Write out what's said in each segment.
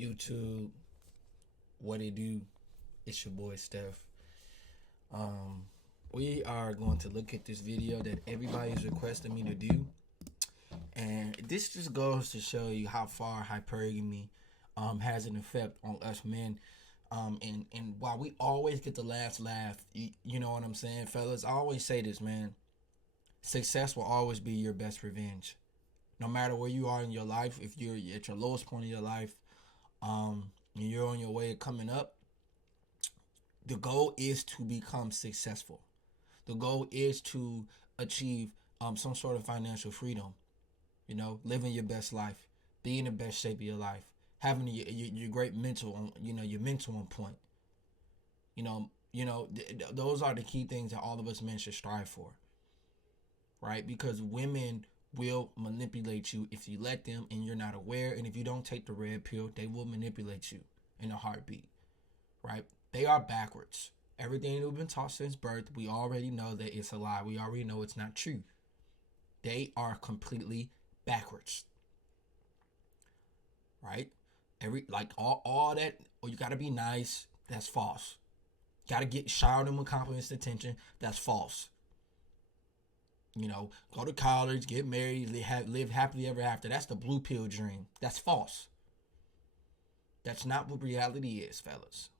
YouTube, what it do? It's your boy Steph. We are going to look at this video that everybody's requesting me to do, and this just goes to show you how far hypergamy has an effect on us men. And while we always get the last laugh, you know what I'm saying, fellas? I always say this, man. Success will always be your best revenge. No matter where you are in your life, if you're at your lowest point in your life, and you're on your way to coming up, the goal is to become successful. The goal is to achieve some sort of financial freedom. You know, living your best life, being in the best shape of your life, having your great mental, your mental on point. Those are the key things that all of us men should strive for, right? Because women will manipulate you if you let them and you're not aware. And if you don't take the red pill, they will manipulate you in a heartbeat, right? They are backwards. Everything we've been taught since birth, we already know that it's a lie. We already know it's not true. They are completely backwards, right? All that, you gotta be nice, that's false. Gotta shower them with compliments and attention, that's false. Go to college, get married, live happily ever after. That's the blue pill dream. That's false. That's not what reality is, fellas.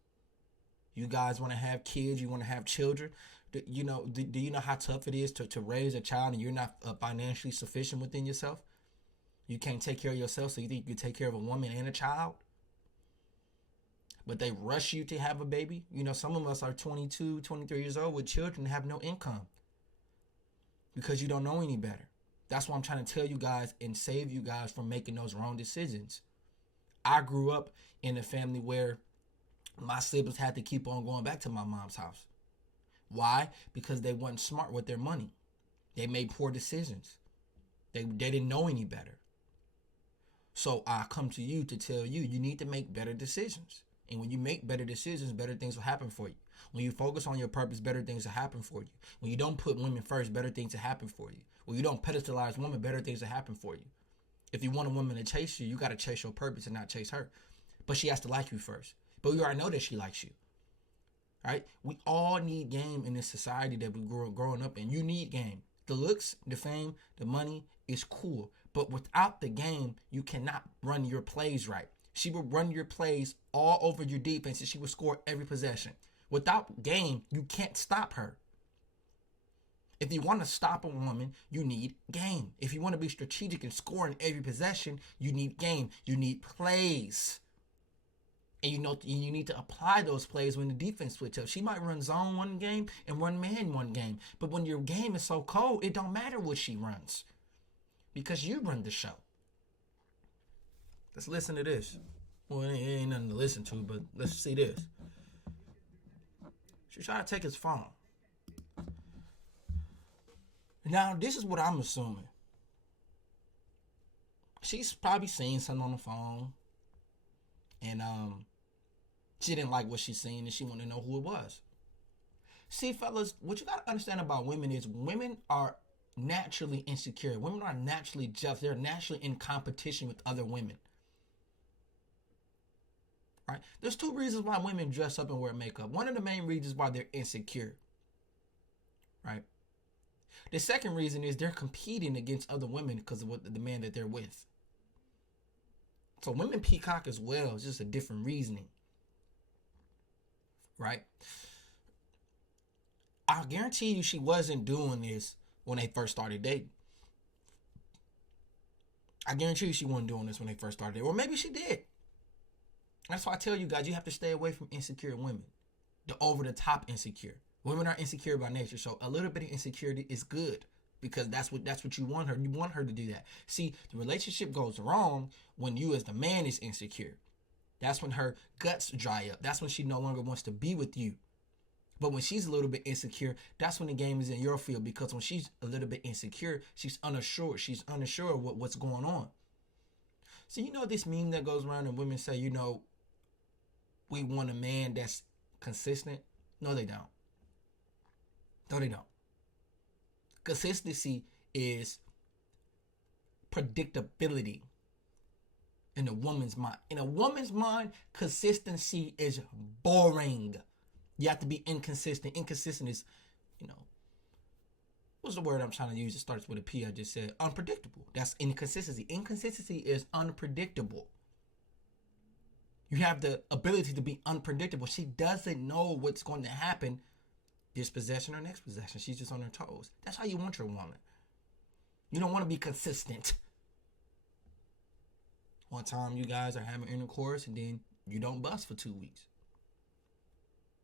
You guys want to have kids, you want to have children. Do you know how tough it is to raise a child and you're not financially sufficient within yourself? You can't take care of yourself, so you think you can take care of a woman and a child? But they rush you to have a baby. Some of us are 22, 23 years old with children and have no income because you don't know any better. That's why I'm trying to tell you guys and save you guys from making those wrong decisions. I grew up in a family where my siblings had to keep on going back to my mom's house. Why? Because they weren't smart with their money. They made poor decisions. They didn't know any better. So I come to you to tell you, you need to make better decisions. And when you make better decisions, better things will happen for you. When you focus on your purpose, better things will happen for you. When you don't put women first, better things will happen for you. When you don't pedestalize women, better things will happen for you. If you want a woman to chase you, you got to chase your purpose and not chase her. But she has to like you first. But we already know that she likes you. Right? We all need game in this society that we growing up in. You need game. The looks, the fame, the money is cool. But without the game, you cannot run your plays right. She will run your plays all over your defense and she will score every possession. Without game, you can't stop her. If you want to stop a woman, you need game. If you want to be strategic and score in every possession, you need game. You need plays. And you need to apply those plays when the defense switch up. She might run zone one game and run man one game. But when your game is so cold, it don't matter what she runs. Because you run the show. Let's listen to this. Well, it ain't nothing to listen to, but let's see this. She tried to take his phone. Now, this is what I'm assuming. She's probably seen something on the phone. And she didn't like what she's seen and she wanted to know who it was. See, fellas, what you got to understand about women is women are naturally insecure. Women are naturally jealous. They're naturally in competition with other women. Right? There's two reasons why women dress up and wear makeup. One of the main reasons why they're insecure. Right? The second reason is they're competing against other women because of the man that they're with. So women peacock as well. It's just a different reasoning. Right? I guarantee you she wasn't doing this when they first started dating. I guarantee you she wasn't doing this when they first started dating. Or maybe she did. That's why I tell you guys, you have to stay away from insecure women. The over-the-top insecure. Women are insecure by nature, so a little bit of insecurity is good. Because that's what you want her. You want her to do that. See, the relationship goes wrong when you as the man is insecure. That's when her guts dry up. That's when she no longer wants to be with you. But when she's a little bit insecure, that's when the game is in your field. Because when she's a little bit insecure, she's unassured. She's unsure of what's going on. So this meme that goes around and women say, we want a man that's consistent? No, they don't. No, they don't. Consistency is predictability. in a woman's mind. In a woman's mind, consistency is boring. You have to be inconsistent. Inconsistent is, what's the word I'm trying to use? It starts with a P. I just said unpredictable. That's inconsistency. Inconsistency is unpredictable. You have the ability to be unpredictable. She doesn't know what's going to happen this possession or next possession. She's just on her toes. That's how you want your woman. You don't want to be consistent. One time you guys are having intercourse and then you don't bust for 2 weeks.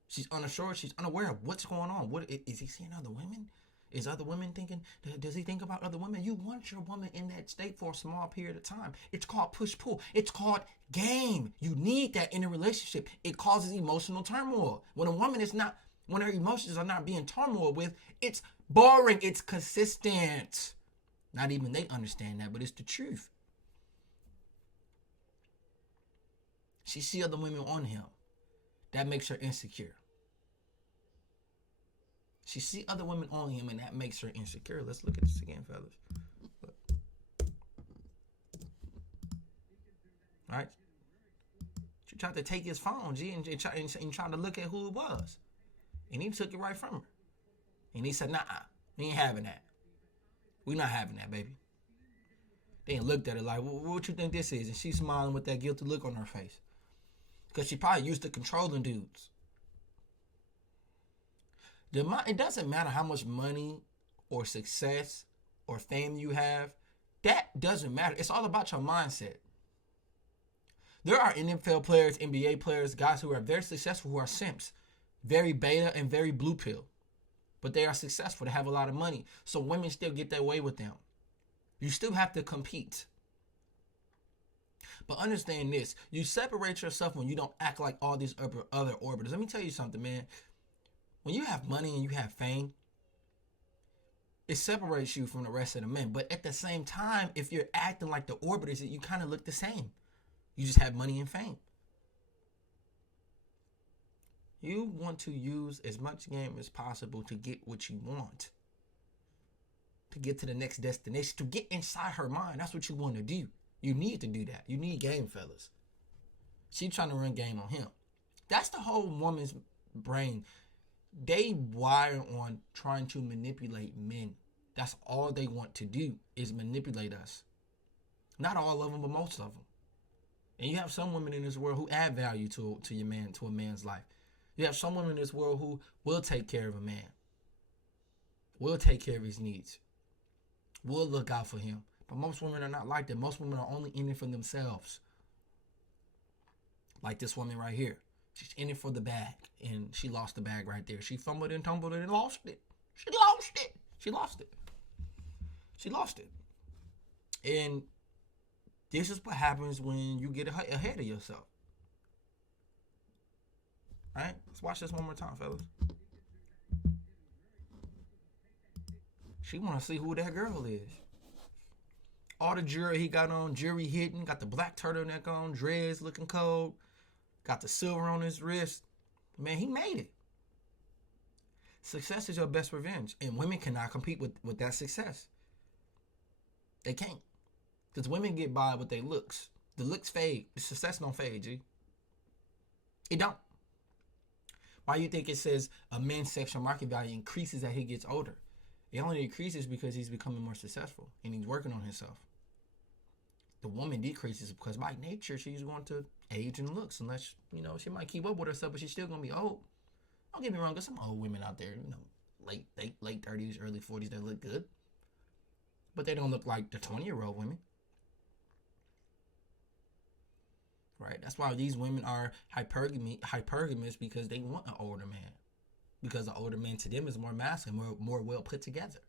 She's unsure. She's unaware of what's going on. What is he seeing other women? Is other women thinking? Does he think about other women? You want your woman in that state for a small period of time. It's called push-pull. It's called game. You need that in a relationship. It causes emotional turmoil. When a woman is not, when her emotions are not being turmoil with, it's boring. It's consistent. Not even they understand that, but it's the truth. She see other women on him. That makes her insecure. She see other women on him, and that makes her insecure. Let's look at this again, fellas. Look. All right? She tried to take his phone, G, and tried to look at who it was. And he took it right from her. And he said, nah, we ain't having that. We not having that, baby. They looked at her like, what you think this is? And she's smiling with that guilty look on her face. Because she probably used to controlling dudes. It doesn't matter how much money or success or fame you have. That doesn't matter. It's all about your mindset. There are NFL players, NBA players, guys who are very successful who are simps. Very beta and very blue pill. But they are successful. They have a lot of money. So women still get their way with them. You still have to compete. But understand this. You separate yourself when you don't act like all these other orbiters. Let me tell you something, man. When you have money and you have fame, it separates you from the rest of the men. But at the same time, if you're acting like the orbiters, you kind of look the same. You just have money and fame. You want to use as much game as possible to get what you want. To get to the next destination. To get inside her mind. That's what you want to do. You need to do that. You need game, fellas. She trying to run game on him. That's the whole woman's brain. They wire on trying to manipulate men. That's all they want to do is manipulate us. Not all of them, but most of them. And you have some women in this world who add value to your man, to a man's life. You have some women in this world who will take care of a man. Will take care of his needs. Will look out for him. But most women are not like that. Most women are only in it for themselves. Like this woman right here. She's in it for the bag. And she lost the bag right there. She fumbled and tumbled and lost it. She lost it. She lost it. She lost it. And this is what happens when you get ahead of yourself. All right? Let's watch this one more time, fellas. She want to see who that girl is. All the jewelry he got on, jewelry hidden, got the black turtleneck on, dreads looking cold, got the silver on his wrist. Man, he made it. Success is your best revenge. And women cannot compete with that success. They can't. Because women get by with their looks. The looks fade. The success don't fade, G. It don't. Why you think it says a man's sexual market value increases as he gets older? It only increases because he's becoming more successful and he's working on himself. The woman decreases because by nature she's going to age and looks, unless, she might keep up with herself, but she's still going to be old. Don't get me wrong, there's some old women out there, late 30s, early 40s that look good. But they don't look like the 20-year-old women. Right? That's why these women are hypergamous because they want an older man. Because the older man to them is more masculine, more well put together.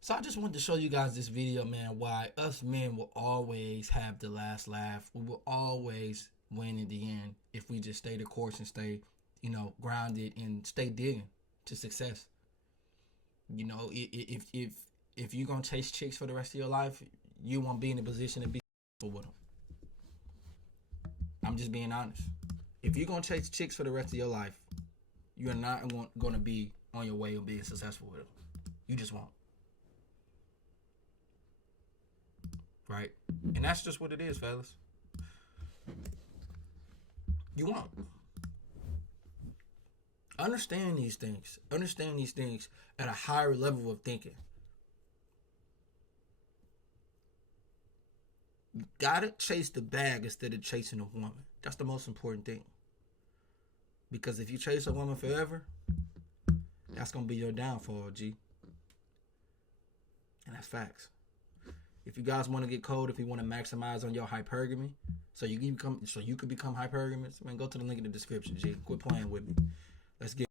So I just wanted to show you guys this video, man, why us men will always have the last laugh. We will always win in the end if we just stay the course and stay, grounded and stay digging to success. If you're going to chase chicks for the rest of your life, you won't be in a position to be with them. I'm just being honest. If you're going to chase chicks for the rest of your life, you're not going to be on your way of being successful with them. You just won't. right? And that's just what it is, fellas. You won't. Understand these things. Understand these things at a higher level of thinking. You gotta chase the bag instead of chasing a woman. That's the most important thing. Because if you chase a woman forever, that's gonna be your downfall, G. And that's facts. If you guys want to get cold, if you want to maximize on your hypergamy, so you could become hypergamous, man, go to the link in the description, G. Quit playing with me. Let's get